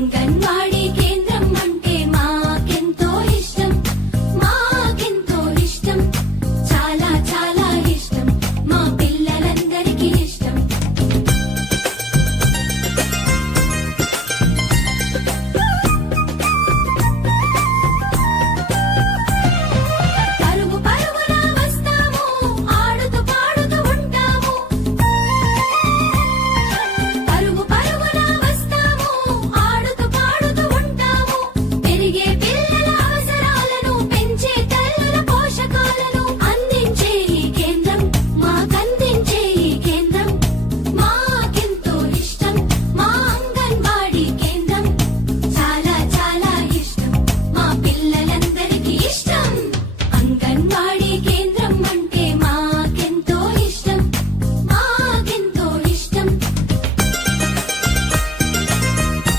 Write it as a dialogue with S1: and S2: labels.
S1: anganwadi